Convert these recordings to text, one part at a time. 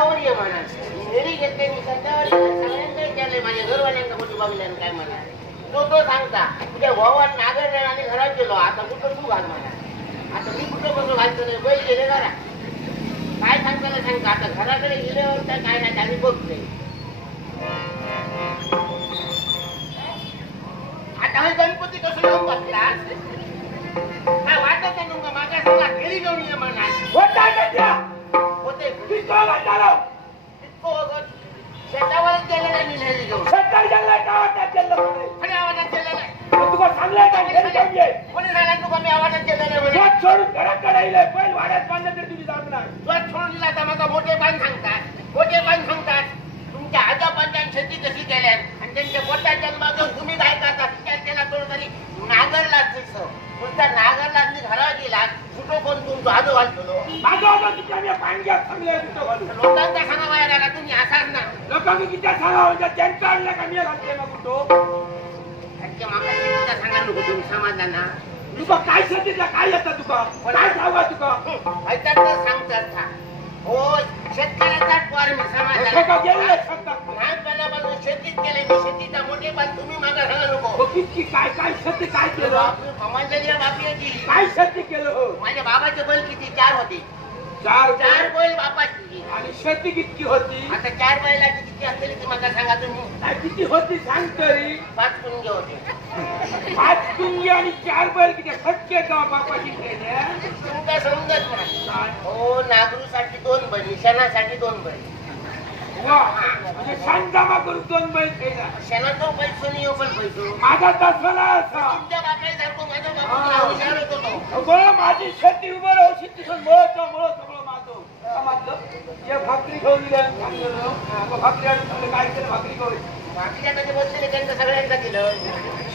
शेतावर ये म्हणा मेरी घेतले मी शेतावर सगळ्यांना विचारले माझ्या घरवाल्यांना कुठे बघल्यानं काय म्हणा तो सांगता तुझ्या भावात नागर आणि घरात गेलो आता कुठं तू घाल म्हणा आता मी कुठं बघू घालतो नाही बैल गेले घरा काय सांगताना सांगता आता घराकडे गेल्यावर तर काय नाही आम्ही बघतोय आता हे गणपती कसं येऊन बसला काय वाटत आहे तुमका मागा सांगा घरी घेऊन ये म्हणा होते शेतावरच गेले नाही मी घरी घेऊन शेतात गेलाय गावात गेलं खरी आवाजात गेलं नाही तुला सांगलाय का घरी घेऊन ये कोणी झाला तुका मी आवाजात गेलं नाही म्हणे स्वत सोडून घराकडे येईल बैल वाड्यात बांधलं तरी तुझी जात नाही स्वत सोडून दिला तर माझा मोठे बांध सांगतात तुमच्या आजोबांच्या शेती कशी केल्या आणि त्यांच्या पोटाच्या मागून तुम्ही काय करता विचार केला तो तरी नागरलाच तुमचा नागरलाच घरावर गेला कुठं कोण तुमचं आजो घालतो लोकांचा सांगा यायला तुम्ही असाच ना लोकांनी किती सांगा त्यांचं आणलं का मी घालते ना कुठं त्यांच्या मागा शेतीचा सांगा नको तुम्ही समाजांना तुका काय शेतीतला काय येतं तुका काय सांगा तुका ऐकतात सांगतात हो शेतकऱ्याचा पोर मी समाजाला लहानपणापासून शेतीत केले मी शेतीचा मोठे पण तुम्ही मागा सांगा नको किती काय काय शेती काय केलं समाजाची बापी काय शेती केलं माझ्या बाबाचे बैल किती 4 होते 4 बैल बापाची आणि शेती किती होती आता 4 बैलाची किती असतील ती मला सांगा तुम्ही किती होती सांग तरी 5 कुंगे होते 5 कुंगे आणि 4 बैल किती खटके का बापाची तुमका समजत नाही हो नागरूसाठी 2 बैल शेणासाठी 2 बैल म्हणजे शान जमा करून 2 बैल ठेवला शेणाचा पैसो नाही पण पैसो माझा तसला तुमच्या बापाई सारखं माझ्या बापाला हुशार होतो माझी शेती उभं राहू शेती सगळं माझं समजलं एक भाकरी घेऊन दिलं भाकरी आणि काय केलं भाकरी घेऊन बाकीच्या कधी बसलेले त्यांचं सगळ्यांना दिलं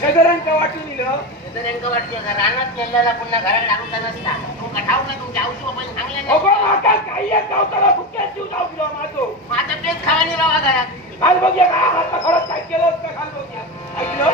शेजाऱ्यांका वाटून दिलं शेजाऱ्यांका वाटलं रानात नेल्याला पुन्हा घरात लागूचा नसता तू ठाऊ ना तुमच्या औषध बाबांनी सांगले नाही काही एक गावताला फुक्यात जीव जाऊ दिला माझं पेट खावानी राहा घरात काल बघूया का आता खरंच काय केलं का काल बघूया ऐकलं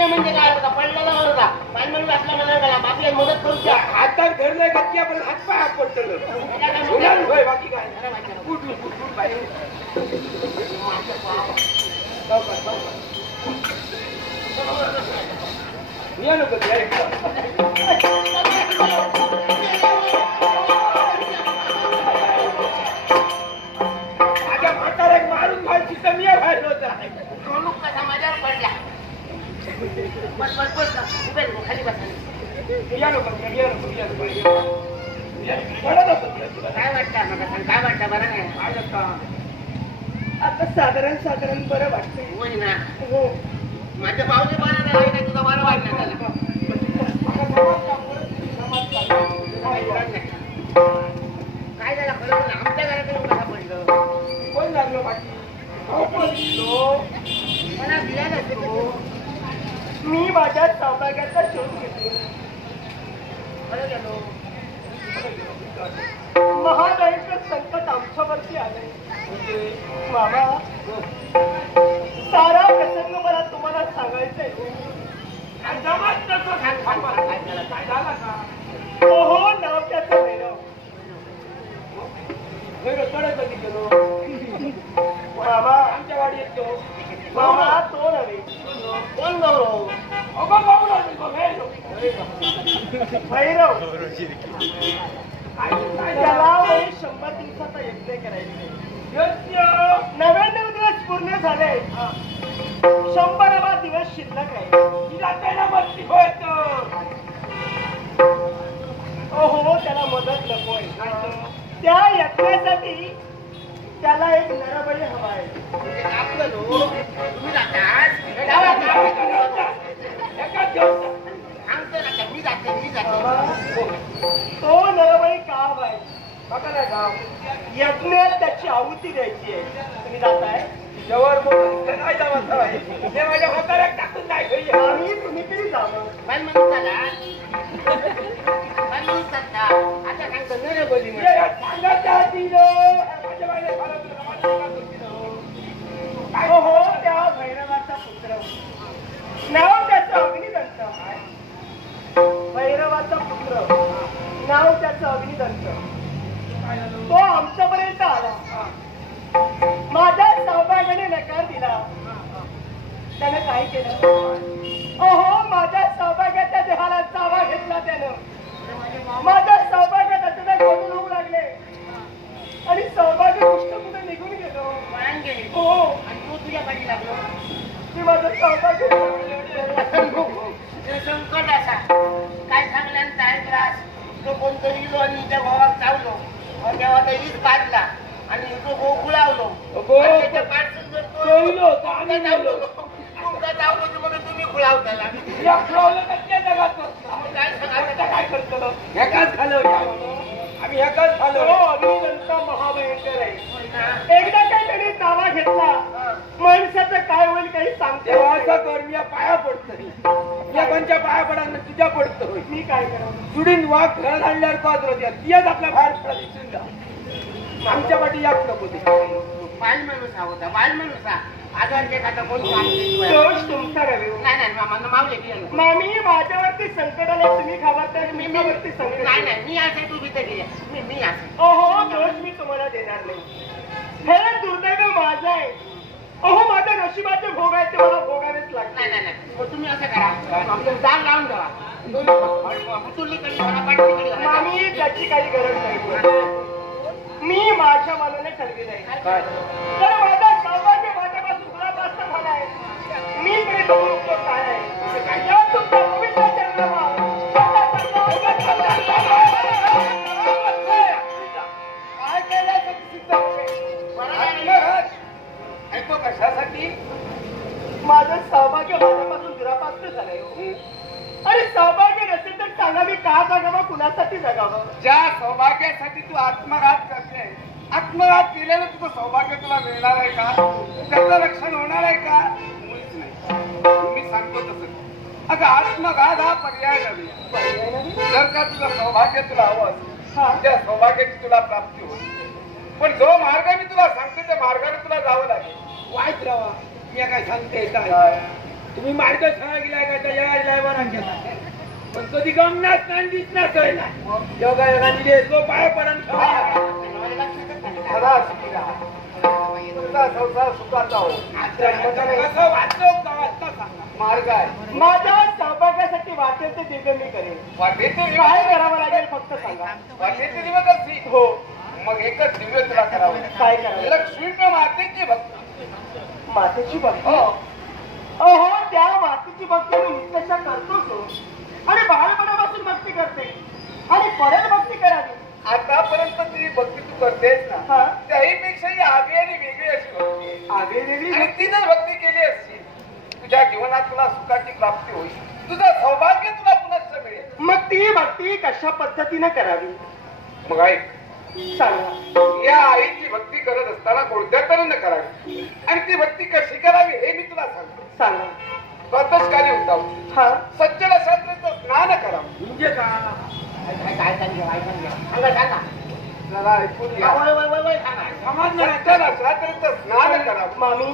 म्हणजे काय होता पडलेला होता पाणी वाचला मला बापी मदत करू द्या हातात धरलंय गती आपण हातपाय हात पडतो बाकी काय माझ्या म्हाताऱ्याक मारून घालची तर मी बाहेर होता तो लोक कसा माझ्यावर पडला खाली बसा काय वाटतं मला सांग काय वाटतं बरं नाही आता साधारण बरं वाटतं होय ना हो माझ्या पावले बरं नाही काय तुझं बरं वाटलं त्याला काय झालं खरं आमच्या घराकडे कसा पडलं कोण लागलं बाकी मला दिला नसेल मी माझ्या सौभाग्याचा शोध घेतला खरं गेलो महागाईचं संकट आमच्यावरती आलंय मामा सारा प्रसंग मला तुम्हाला सांगायचंय काय झाला का हो नाव त्याचं भैरव कधी गेलो मामा आमच्या वाडी येतो मामा तो नव्हे कोण गौरव भैरव त्याला 100 दिवसाचा यज्ञ करायचा 99 दिवस पूर्ण झाले 100वा दिवस शिल्लक आहे. तिला त्याला मस्ती होत. हो त्याला मदत नकोय. त्या यत्नासाठी त्याला एक नरबळी हवा आहे. म्हणजे आपलं लो, तुम्ही जातात सांगतो ना का, मी जाते तो नरबळी का हवा आहे? बघा ना गाव यज्ञात त्याची आहुती द्यायची आहे. तुम्ही जाताय? जवळ नाही जावं आहे. ते माझ्या होकारात टाकून नाही पाहिजे. आम्ही तुम्ही तरी जावं. पण म्हणून चला पण म्हणून चालता आता सांगतो न बोली ये सांगत जाती रे. माझ्या बाईला फारच समाधान होती ना. हो त्या भैरवाचा पुत्र, नाव त्याचं अग्निदंत. भैरवाचा पुत्र, नाव त्याचं अग्निदंत. तो आमच्यापर्यंत आला. माझ्या सौभाग्याने नकार दिला. त्यानं काय केलं? माझ्या सौभाग्याच्या देहाला चावा घेतला त्यानं. माझ्या सौभाग्यात अचानक बदल होऊ लागले आणि सौभाग्य गोष्ट कुठे निघून गेलो. वळण गेली हो, आणि तू तुझ्या पाठी लागलो ती माझं सौभाग्य. संकट असा काय सांगल्यानंतर ऐकलास तो कोणतरी इलो आणि त्या भावात चावलो आणि तेव्हा तो वीज बाजला आणि तो गोकुळावलो आणि त्याच्या पाठसून जर तो तोहिलो, तो आम्ही तुमचा चावलो तुमचा चावलो तर मग तुम्ही खुळावताला. या फ्लॉवला कसल्या जगात बसला? मग काय सांगा आता काय करतो? ह्याकाच झालं आम्ही ह्याकाच तो झालो. अग्निदंत महाभयंकर आहे. एकदा काय त्याने तावा घेतला, माणसाचं काय होईल काही सांगते. तेव्हा असं कर, मी या पाया पडतोय. या कोणच्या पाया पडायला तुझ्या पडतोय. मी काय करावं? सुडीन वाघ घरात आणल्यावर पाच रोज तियाच आपल्या बाहेर पडा दिसून जा. आमच्या पाठी याच नको ते. बाल माणूस हा होता बाल माणूस हा आजारचे खाता कोण सांगते दोष तुमचा रवी. नाही मामा मावले की मामी माझ्यावरती संकट आले, तुम्ही घाबरताय. मी वरती संकट नाही आले. नाही मी असे तू भीत गेली मी असे दोष मी तुम्हाला देणार नाही. हे दुर्दैव माझं आहे. माझ्या नशिबाचे भोग आहेत, ते मला भोगावेच लागले. नाही मग तुम्ही असं करा जाल लावून ठेवा मुतुल्ली कडी घरा पाठी कडी घरा मामी त्याची काही गरज नाही. मी माझ्या मनाने ठरविलं आहे. तर माझा सौभाग्य माझ्यापासून गुलाबास्त झालाय. मी इकडे बघून उपयोग काय आहे? या तुमच्या पवित्र चरणावर काय केलं ऐकतो कशासाठी? माझं सौभाग्य माझ्यापासून दुरापास्त झालंय. आणि सौभाग्य नसेल तर सांगा, मी का जगावं, कुणासाठी जगावं? ज्या सौभाग्यासाठी तू आत्मघात करते, आत्मघात केलेलं तुझं सौभाग्य तुला मिळणार आहे का? त्याचं रक्षण होणार आहे का? मुळीच नाही. मी सांगतो तसं. अगं आत्मघात हा पर्याय नव्हे. जर का तुझं सौभाग्य तुला हवं असेल, त्या सौभाग्याची तुला प्राप्ती होईल. पण जो मार्ग मी तुला सांगतो त्या मार्गाने तुला जावं लागेल. वाईट राहा मी काय सांगते काय तुम्ही मार्ग छान गेलाय का त्या जगाला बरा केला पण कधी गमनाच नाही दिसणार योगा योगाने जो पाय पडन खरा सुखी राहा. तुमचा संसार सुखाचा हो. कसं वाचव गावात सांगा मार्ग आहे. माझ्या सौभाग्यासाठी वाटेल ते दिव्य मी करेन. वाटेचे काय करावं लागेल फक्त सांगा. वाटेचे दिवस असतील. हो. मग एकच दिव्य तुला करावं. काय करावं? लक्ष्मी मातेची भक्ती. मातेची भक्ती. त्या मातेची भक्ती मी नित्यशा करतोच. आणि बाळपणापासून भक्ती करते आणि परत भक्ती करावी. आतापर्यंत ती भक्ती तू करतेस ना, त्याहीपेक्षाही आगे आणि वेगळी अशी भक्ती आहे. आगे वेगळी आणि ती जर भक्ती केली असती तुझ्या जीवनात तुला सुखाची प्राप्ती होईल. तुझं सौभाग्य तुला पुनश्च मिळेल. मग ती भक्ती कशा पद्धतीने करावी मग ऐक, सांगा. या आईची भक्ती करत असताना कोणत्या तऱ्हेने करावी आणि ती भक्ती कशी करावी हे मी तुला सांगतो. सांगा. प्रातःकाली उठाव, सज्जन शास्त्राचं स्नान करावं. म्हणजे काय सांगा जरा ऐकून घ्या. सज्जन शास्त्राचं स्नान करावं. मामी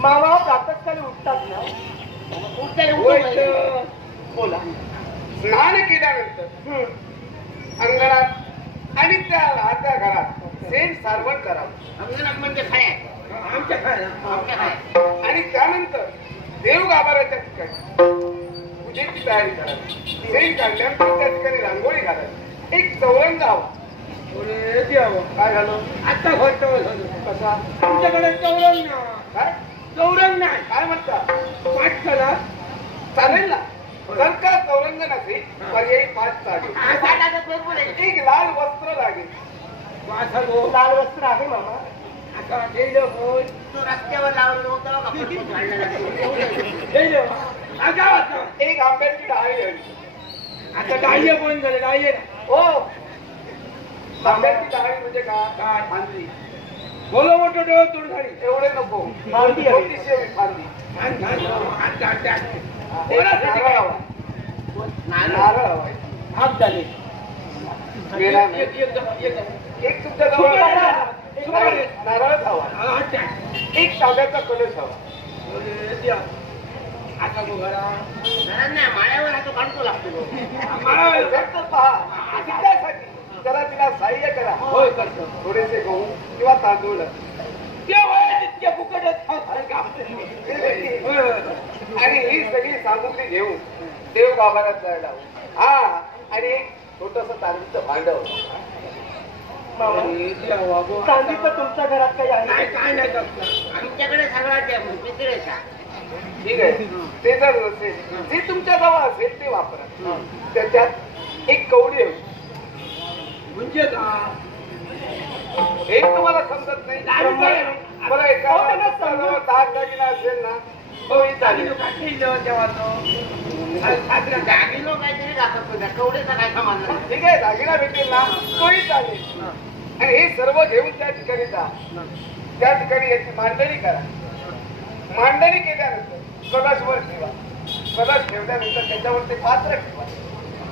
मामा प्रातःकाली उठतात ना? बोला. स्नान केल्यानंतर अंगणात आणि त्या राहत्या घरात सेन सारवण करावं. अंगणात म्हणजे खाया आमच्या आमच्या खाया आणि त्यानंतर देव गाभाऱ्याच्या ठिकाणी पूजेची तयारी करावी. सेन काढल्यानंतर त्या ठिकाणी रांगोळी घालावी. एक चौरंग हवा. काय झालं आता? कसा तुमच्याकडे चौरंग काय चौरंग नाही काय म्हणता पाठ करा चालेल ना जर का चौरंग नसेल पर्यायी 5 लागेल पाठ आता बरोबर आहे. एक लाल वस्त्र लागेल वाचा गो लाल वस्त्र आहे मामा. आता गेलो बोल तो रस्त्यावर लावलं होतं का पटकन झाडलं लागलं. गेलो आता वाचा एक आंब्याची डाळी हवी आता डाये बंद झाले डाये हो आंब्याची डाळी म्हणजे काय? काय फांदी बोलो मोठं डोळ तोड झाली एवढे नको फांदी हवी. छोटीशी हवी फांदी एक कोणासाठी नारळ काय? हवा. नारळ. नारळ हवाय. हात झाले गेला नाही. एक एक तुमच्या जवळ सुपारी. नारळच हवा हात टाक. एक तांब्याचा कलश हवा आता बघ घरा घरात नाही माळ्यावर हा तो काढतो लागतो तो. मला तर पहा शिकण्यासाठी जरा तिला सहाय्य करा होय करतो थोडेसे गहू किंवा तांदूळ ते वय तितके फुकटच खाऊ. आणि ही सगळी सामुग्री घेऊन देव गाभाऱ्यात जायला हवं. हा आणि एक छोटस तांदूळचं भांडव मामा चांदीचं तुमच्या घरात काही नाही आहे? काय नाही करत आमच्याकडे सगळा त्या पितळेचा. ठीक आहे ते जर नसेल जे तुमच्या जवळ असेल ते वापरा त्याच्यात एक कवडी हवी म्हणजे का हे तुम्हाला समजत नाही बरं एका जवळ दागिना असेल ना तोही चालेल दागिनो काहीतरी दाखवतो त्या कवडेचा काय सामान नाही. ठीक आहे दागिना भेटेल ना तोही चालेल आणि हे सर्व घेऊन त्या ठिकाणी जा त्या ठिकाणी याची मांडणी करा मांडणी केल्यानंतर कलशवर ठेवा कलश ठेवल्यानंतर त्याच्यावर ते पात्र ठेवा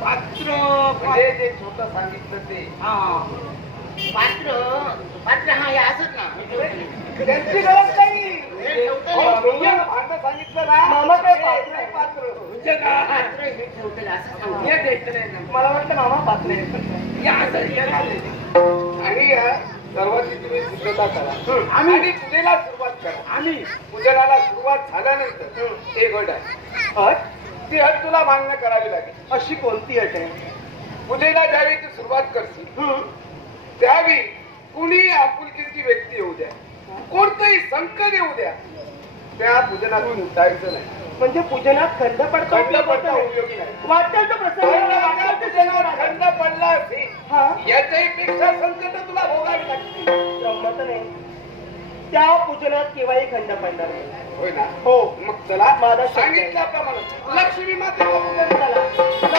पात्र म्हणजे जे छोटं सांगितलं ते पात्र पात्र हा हे असत ना हे ठेवते. त्यांची गरज नाही हे ठेवते हो, ना. तुम्ही भांडं सांगितलं ना मामा काय ते पात्र? नाही पात्र म्हणजे का पात्र हे ठेवते असं सांगतो. हे द्यायचं नाही ना. मला वाटतं मामा पात्र हे असं हे झाले. आणि या सर्वांची तुम्ही सिद्धता करा आणि पूजेला सुरुवात करा आम्ही पूजनाला सुरुवात झाल्यानंतर एक अट आहे अट ती अट तुला मान्य करावी लागेल अशी कोणती अट आहे? पूजेला ज्यावेळी तू सुरुवात करशील त्यावेळी कुणी आपुलकीची व्यक्ती येऊ द्या कोणतंही संकट येऊ द्या त्या पूजनातून उठायचं नाही म्हणजे पूजनात खंड पडतो खंड पडता उपयोगी नाही वाटेल तो प्रसंग त्या पूजनात खंड पडला असेल हा याच्याही पेक्षा संकट तुला भोगावी लागतील गंमत नाही. त्या पूजनात केव्हाही खंड पडणार नाही. होय ना हो मग चला माझा शब्द आहे. सांगितल्याप्रमाणे लक्ष्मी मातेचं पूजन चला